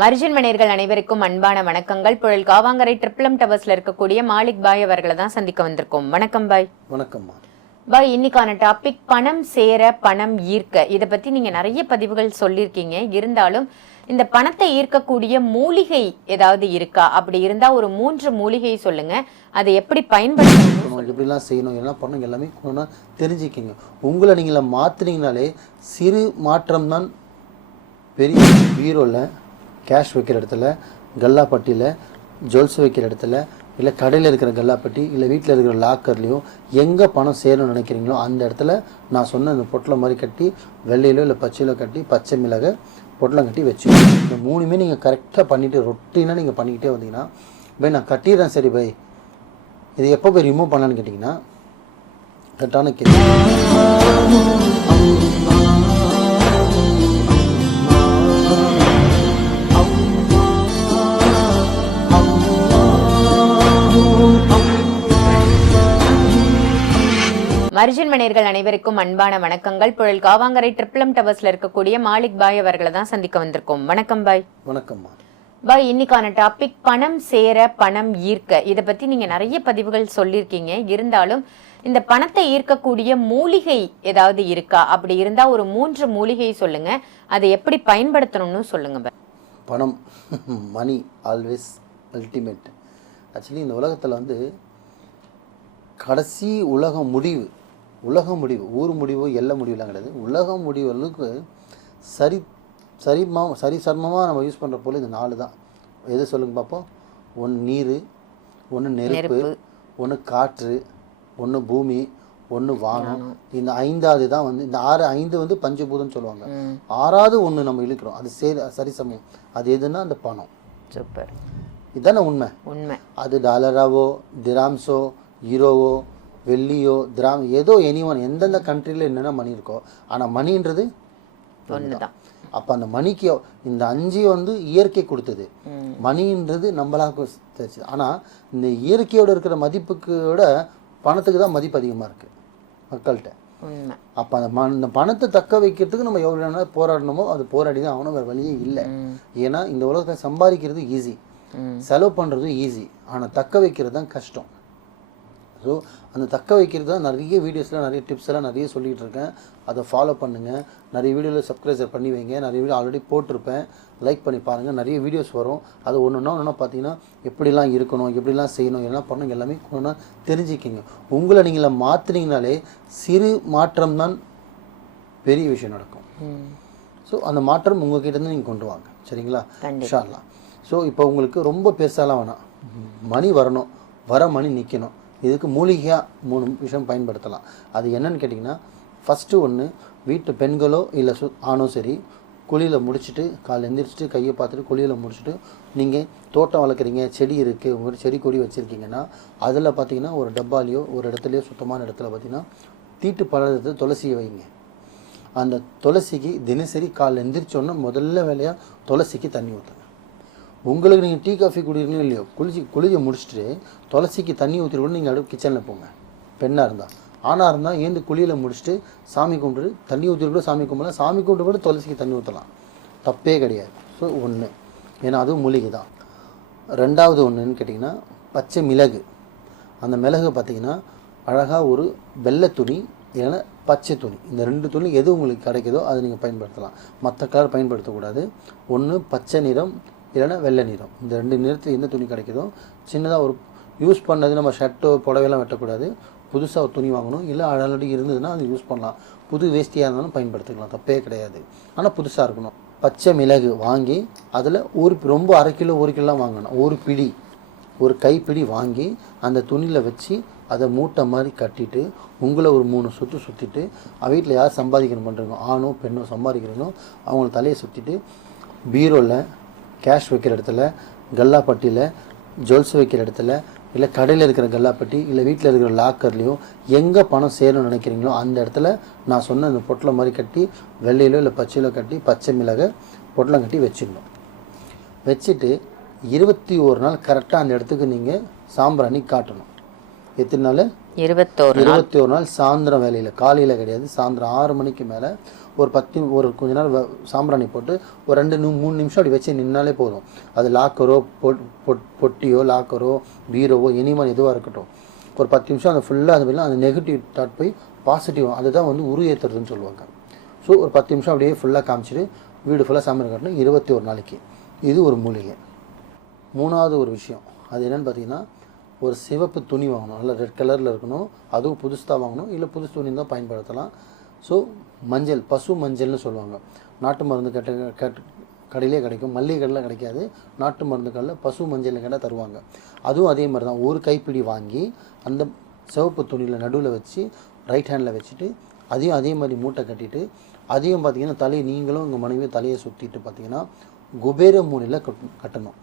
மர்ஜன் மணியர்கள் அனைவருக்கும் அன்பான வணக்கங்கள். புழல் காவாங்கரை ட்ரிபிளம் டவர்ஸ்ல இருக்கக்கூடிய மாலிக் பாய் அவர்களை தான் சந்திக்க வந்திருக்கோம். வணக்கம் பாய். வணக்கம் பாய். இன்னைக்கான டாபிக் பணம் சேர பணம் ஈர்க்க. இதை பத்தி நீங்க நிறைய பதிவுகள் சொல்லியிருக்கீங்க. இருந்தாலும் இந்த பணத்தை ஈர்க்கக்கூடிய மூலிகை ஏதாவது இருக்கா? அப்படி இருந்தா ஒரு 3 மூலிகை சொல்லுங்க. அதை எப்படி பயன்படுத்தணும், எப்படிலாம் செய்யணும், என்ன பண்ணணும் எல்லாமே தெரிஞ்சுக்கிங்க. உங்களை நீங்கள மாற்றினீங்கனாலே சிறு மாற்றம் தான் பெரிய. பீரோவில் கேஷ் வைக்கிற இடத்துல, கல்லாப்பட்டியில் ஜுவல்ஸ் வைக்கிற இடத்துல, இல்லை கடையில் இருக்கிற கல்லாப்பட்டி, இல்லை வீட்டில் இருக்கிற லாக்கர்லேயும் எங்கே பணம் சேரணும்னு நினைக்கிறீங்களோ அந்த இடத்துல நான் சொன்ன அந்த பொட்டலை மாதிரி கட்டி வெள்ளையிலோ இல்லை பச்சையிலோ கட்டி பச்சை மிளகை பொட்டலம் கட்டி வச்சுக்கணும். இந்த 3மே நீங்கள் கரெக்டாக பண்ணிவிட்டு ரொட்டீனாக நீங்கள் பண்ணிக்கிட்டே வந்தீங்கன்னா, பை நான் கட்டிடுறேன் சரி பை, இது எப்போ போய் ரிமூவ் பண்ணலான்னு கேட்டிங்கன்னா கரெக்டான கேள்வி. மர்ஜன் மணியர்கள் அனைவருக்கும் அன்பான வணக்கங்கள். புழல் காவாங்கரை ட்ரிபிளம் டவர்ஸ்ல இருக்கக்கூடிய மாலிக் பாய் அவர்களை தான் சந்திக்க வந்திருக்கோம். வணக்கம் பாய். வணக்கம் பாய். இன்னைக்கான டாபிக் பணம் சேர பணம் ஈர்க்க. இதை பத்தி நீங்க நிறைய பதிவுகள் சொல்லியிருக்கீங்க. இருந்தாலும் இந்த பணத்தை ஈர்க்கக்கூடிய மூலிகை ஏதாவது இருக்கா? அப்படி இருந்தா ஒரு 3 மூலிகை சொல்லுங்க. அதை எப்படி பயன்படுத்தணும்னு சொல்லுங்க பாய். பணம், மணி ஆல்வேஸ் அல்டிமேட். ஆக்சுவலி இந்த உலகத்தில் கடைசி உலக முடிவு, ஊர் முடிவு, எல்லை முடிவுலாம் கிடையாது. உலக முடிவு அளவுக்கு சரிசமமாக நம்ம யூஸ் பண்ணுற போல் இந்த 4 தான். எது சொல்லுங்க பார்ப்போம். ஒன்று நீர், ஒன்று நெருப்பு, ஒன்று காற்று, ஒன்று பூமி, ஒன்று வானம். இந்த 5வது தான் இந்த 5 பஞ்சபூதம்னு சொல்லுவாங்க. 6வது ஒன்று நம்ம இழுக்கிறோம், அது சரிசமம். அது எதுன்னா அந்த பணம். சூப்பர். இதுதானே உண்மை. அது டாலராவோ திராம்ஸோ யூரோவோ வெள்ளியோ திராம் ஏதோ எனிவன் எந்தெந்த கண்ட்ரியில் என்னென்ன மணி இருக்கோ, ஆனால் மணின்றது ஒன்று தான். அப்போ அந்த மணிக்கு இந்த 5 இயற்கை கொடுத்தது, மணின்றது நம்மளாக தெரிச்சு. ஆனால் இந்த இயற்கையோடு இருக்கிற மதிப்புக்கோட பணத்துக்கு தான் மதிப்பு அதிகமாக இருக்குது மக்கள்கிட்ட. அப்போ அந்த பணத்தை தக்க வைக்கிறதுக்கு நம்ம எவ்வளோ நேரம் போராடணுமோ அது போராடி தான் ஆகணும், வேறு வழியே இல்லை. ஏன்னா இந்த உலகத்தை சம்பாதிக்கிறது ஈஸி, செலவு பண்ணுறது ஈஸி, ஆனால் தக்க வைக்கிறது தான் கஷ்டம். ஸோ அந்த தக்க வைக்கிறது தான் நிறைய வீடியோஸில் நிறைய டிப்ஸ் எல்லாம் நிறைய சொல்லிகிட்டு இருக்கேன். அதை ஃபாலோ பண்ணுங்கள். நிறைய வீடியோவில் சப்ஸ்கிரைபர் பண்ணி வைங்க. நிறைய வீடியோ ஆல்ரெடி போட்டிருப்பேன், லைக் பண்ணி பாருங்கள். நிறைய வீடியோஸ் வரும். அது ஒன்று பார்த்தீங்கன்னா எப்படிலாம் இருக்கணும், எப்படிலாம் செய்யணும், என்ன பண்ணணும் எல்லாமே ஒன்று தெரிஞ்சுக்கிங்க. உங்களை நீங்கள மாற்றினீங்கனாலே சிறு மாற்றம் தான் பெரிய விஷயம் நடக்கும். ஸோ அந்த மாற்றம் உங்கள்கிட்டருந்து நீங்கள் கொண்டு வாங்க, சரிங்களா? இன்ஷா அல்லாஹ். ஸோ இப்போ உங்களுக்கு ரொம்ப பெருசாலாம் வேணாம், மணி வரணும், வர மணி நிற்கணும். இதுக்கு மூலிகையாக 3 விஷயம் பயன்படுத்தலாம். அது என்னன்னு கேட்டிங்கன்னா, ஃபஸ்ட்டு ஒன்று, வீட்டு பெண்களோ இல்லை ஆணோ சரி, குழியில் முடிச்சுட்டு காலைல எந்திரிச்சிட்டு கையை பார்த்துட்டு குழியில் முடிச்சுட்டு நீங்கள் தோட்டம் வளர்க்குறீங்க, செடி இருக்குது, உங்கள் செடி கொடி வச்சுருக்கீங்கன்னா அதில் பார்த்தீங்கன்னா ஒரு டப்பாலேயோ ஒரு இடத்துலையோ சுத்தமான இடத்துல பார்த்தீங்கன்னா தீட்டு பழத்தை துளசியை வைங்க. அந்த துளசிக்கு தினசரி காலைல எந்திரிச்சோன்னா முதல்ல வேலையாக துளசிக்கு தண்ணி ஊற்றுங்க. உங்களுக்கு நீங்கள் டீ காஃபி குடிக்கிறீங்களோ இல்லையோ, குளிக்க முடிச்சுட்டு துளசிக்கு தண்ணி ஊற்றிட்டு கூட நீங்கள் அடுப்பு கிச்சனில் போங்க. பெண்ணாக இருந்தால், ஆணாக இருந்தால் ஏந்து குளியில் முடிச்சுட்டு சாமி கும்பிட்டு தண்ணி ஊற்றிட்டு கூட சாமி கும்பிடலாம், சாமி கும்பிட்டு கூட துளசிக்கு தண்ணி ஊற்றலாம், தப்பே கிடையாது. ஸோ ஒன்று, ஏன்னா அதுவும் மூலிகை தான். 2வது ஒன்றுன்னு கேட்டிங்கன்னா பச்சை மிளகு. அந்த மிளகு பார்த்திங்கன்னா அழகாக ஒரு வெள்ளை துணி இல்லைன்னா பச்சை துணி, இந்த 2 துணி எது உங்களுக்கு கிடைக்குதோ அதை நீங்கள் பயன்படுத்தலாம். மற்ற கலர் பயன்படுத்தக்கூடாது. ஒன்று பச்சை நிறம் இல்லைன்னா வெள்ளை நிறம், இந்த 2 நிறத்தில் எந்த துணி கிடைக்குதோ சின்னதாக ஒரு யூஸ் பண்ணது. நம்ம ஷர்ட்டோ புடவையெல்லாம் வெட்டக்கூடாது, புதுசாக ஒரு துணி வாங்கணும். இல்லை ஆல்ரெடி இருந்ததுன்னா அது யூஸ் பண்ணலாம். புது வேஷ்டியாக இருந்தாலும் பயன்படுத்திக்கலாம், தப்பே கிடையாது. ஆனால் புதுசாக இருக்கணும். பச்சை மிளகு வாங்கி அதில் ரொம்ப 1/2 கிலோ 1 கிலோலாம் வாங்கணும். ஒரு கைப்பிடி வாங்கி அந்த துணியில் வச்சு அதை மூட்டை மாதிரி கட்டிட்டு உங்களை ஒரு 3 சுற்று சுற்றிட்டு வீட்டில் யார் சம்பாதிக்கணும் பண்ணுறீங்க, ஆணோ பெண்ணோ சம்பாதிக்கிறீங்களோ அவங்கள தலையை சுற்றிட்டு பீரோவில் கேஷ் வைக்கிற இடத்துல, கல்லாப்பட்டியில் ஜுவல்ஸ் வைக்கிற இடத்துல, இல்லை கடையில் இருக்கிற கல்லாப்பட்டி, இல்லை வீட்டில் இருக்கிற லாக்கர்லேயும் எங்கே பணம் சேரணும்னு நினைக்கிறீங்களோ அந்த இடத்துல நான் சொன்ன அந்த பொட்டலை மாதிரி கட்டி வெள்ளையிலோ இல்லை பச்சையிலோ கட்டி பச்சை மிளகை பொட்டலம் கட்டி வச்சிடணும். வச்சுட்டு 21 நாள் கரெக்டாக அந்த இடத்துக்கு நீங்கள் சாம்பிராணி காட்டணும். எத்தனை நாள்? 21 நாள் சாயந்தரம் வேலையில், காலையில் கிடையாது, சாயந்தரம் 6 மணிக்கு மேலே ஒரு கொஞ்ச நேரம் சாம்பிராணி போட்டு ஒரு 2-3 நிமிஷம் அப்படி வச்சு நின்னாலே போதும். அது லாக்கரோ பொட்டியோ லாக்கரோ பீரோவோ எனிமான் எதுவாக இருக்கட்டும், ஒரு 10 நிமிஷம் அந்த ஃபுல்லாக அது அந்த நெகட்டிவ் தாட் போய் பாசிட்டிவ், அதுதான் வந்து உருவேற்றுறதுன்னு சொல்லுவாங்க. ஸோ ஒரு 10 நிமிஷம் அப்படியே ஃபுல்லாக காமிச்சிட்டு வீடு ஃபுல்லாக சாம்பிராணி காட்டணும் 21 நாளைக்கு. இது ஒரு மூலிகை. 3வது ஒரு விஷயம் அது என்னென்னு பார்த்தீங்கன்னா, ஒரு சிவப்பு துணி வாங்கணும், நல்லா ரெட் கலரில் இருக்கணும், அதுவும் புதுசாக வாங்கணும், இல்லை புதுசு துணி தான் பயன்படுத்தலாம். ஸோ மஞ்சள், பசு மஞ்சள்னு சொல்லுவாங்க, நாட்டு மருந்து கடையிலே கிடைக்கும், மல்லிகை கடையில் கிடைக்காது, நாட்டு மருந்து கடையில் பசு மஞ்சள் கடை தருவாங்க. அதுவும் அதே மாதிரி தான், ஒரு கைப்பிடி வாங்கி அந்த சிவப்பு துணியில் நடுவில் வச்சு ரைட் ஹேண்டில் வச்சுட்டு அதையும் அதே மாதிரி மூட்டை கட்டிட்டு அதையும் பார்த்திங்கன்னா தலையை நீங்களும் உங்கள் மனைவியும் தலையை சுற்றிட்டு பார்த்திங்கன்னா குபேர மூலையில் கட்டணும்.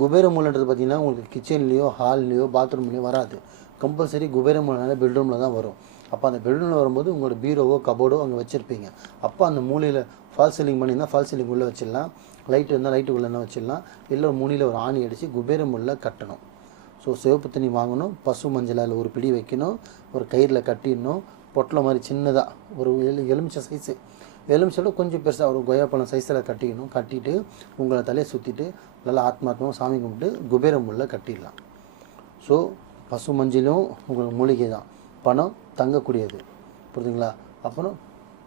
குபேர மூலைன்றது பார்த்திங்கன்னா உங்களுக்கு கிச்சன்லேயோ ஹால்லேயோ பாத்ரூம்லேயோ வராது, கம்பல்சரி குபேர மூலைனால பெட்ரூமில் தான் வரும். அப்போ அந்த பெட்ரூமில் வரும்போது உங்களோட பீரோவோ கபோர்டோ அங்கே வச்சுருப்பீங்க. அப்போ அந்த மூலையில் ஃபால் சீலிங் பண்ணியிருந்தால் ஃபால் சீலிங் உள்ளே வச்சிடலாம், லைட் இருந்தால் லைட்டுக்குள்ளே வச்சிடலாம், இல்லை மூலையில் ஒரு ஆணி அடித்து குபேர மூலையில் கட்டணும். ஸோ சிவப்பு தண்ணி வாங்கணும், பசு மஞ்சள் அதில் ஒரு பிடி வைக்கணும், ஒரு கயிறில் கட்டிடணும், பொட்டலை மாதிரி சின்னதாக ஒரு எலுமிச்சை சைஸு, எலுமிச்சையில் கொஞ்சம் பெருசாக ஒரு கொய்யாப்பழம் சைஸில் கட்டிக்கணும். கட்டிட்டு உங்களை தலையை சுற்றிட்டு நல்லா ஆத்மாத்மாவும் சாமி கும்பிட்டு குபேர முள்ளில் கட்டிடலாம். ஸோ பசு மஞ்சளும் உங்களுக்கு மூலிகை தான், பணம் தங்கக்கூடியது, புரியுதுங்களா? அப்புறம்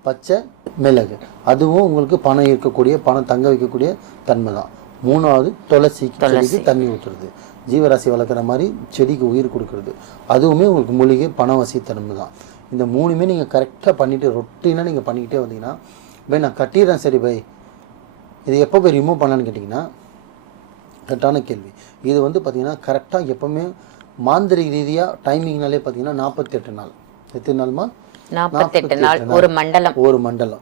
பச்சை மிளகு, அதுவும் உங்களுக்கு பணம் இருக்கக்கூடிய, பணம் தங்க வைக்கக்கூடிய தன்மை தான். 3வது துளசிக்கு தண்ணி ஊற்றுறது, ஜீவராசி வளர்க்குற மாதிரி செடிக்கு உயிர் கொடுக்குறது, அதுவுமே உங்களுக்கு மூலிகை பண வசி தன்மை தான். இந்த 3மே நீங்கள் கரெக்டாக பண்ணிவிட்டு ரொட்டீனாக நீங்கள் பண்ணிக்கிட்டே வந்தீங்கன்னா, பை நான் கட்டிடுறேன் சரி பை, இது எப்போ போய் ரிமூவ் பண்ணலான்னு கேட்டிங்கன்னா கரெக்டான கேள்வி. இது வந்து பார்த்திங்கன்னா கரெக்டாக எப்போவுமே மாந்திரிக ரீதியாக டைமிங்னாலே பார்த்திங்கன்னா 48 நாள். எத்தனை நாள்மா? 48 நாள். ஒரு மண்டலம்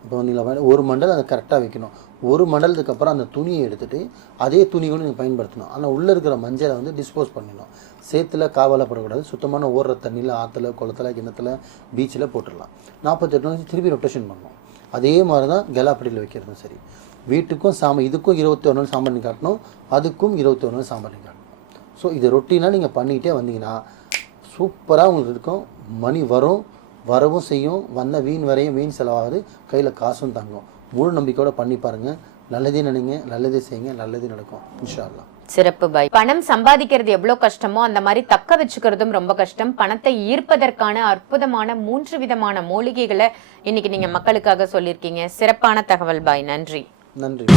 இப்போ வந்து ஒரு மண்டலம் அதை கரெக்டாக வைக்கணும். ஒரு மண்டலத்துக்கு அப்புறம் அந்த துணியை எடுத்துகிட்டு அதே துணிகளும் நீங்கள் பயன்படுத்தணும். ஆனால் உள்ளே இருக்கிற மஞ்சளை வந்து டிஸ்போஸ் பண்ணிடணும். சேத்துல காவலப்படக்கூடாது, சுத்தமான ஓடுற தண்ணியில், ஆற்றுல, குளத்தில், கிணத்துல, பீச்சில் போட்டுடலாம். 48 நாள் திருப்பி ரொட்டேஷன் பண்ணணும். அதே மாதிரி தான் கெலாப்படியில் வைக்கிறதும் சரி. வீட்டுக்கும் இதுக்கும் 21 நாள் சாம்பிராணி காட்டணும், அதுக்கும் 21 நாள் சாம்பிராணி காட்டணும். ஸோ இது ரொட்டீனாக நீங்கள் பண்ணிக்கிட்டே வந்தீங்கன்னா சூப்பராக உங்களுக்கு இருக்கும். மணி வரவும் செய்யும், வந்த வீண் வரையும் வீண் செலவாகுது, கையில் காசும் தங்கும். முழு நம்பிக்கையோடு பண்ணி பாருங்கள். நல்லதே நினைங்க, நல்லதே செய்யுங்க, நல்லதே நடக்கும் இன்ஷா அல்லாஹ். சிறப்பு பாய். பணம் சம்பாதிக்கிறது எவ்வளவு கஷ்டமோ அந்த மாதிரி தக்க வச்சுக்கிறதும் ரொம்ப கஷ்டம். பணத்தை ஈர்ப்பதற்கான அற்புதமான 3 விதமான மூலிகைகளை இன்னைக்கு நீங்க மக்களுக்காக சொல்லியிருக்கீங்க. சிறப்பான தகவல் பாய். நன்றி. நன்றி.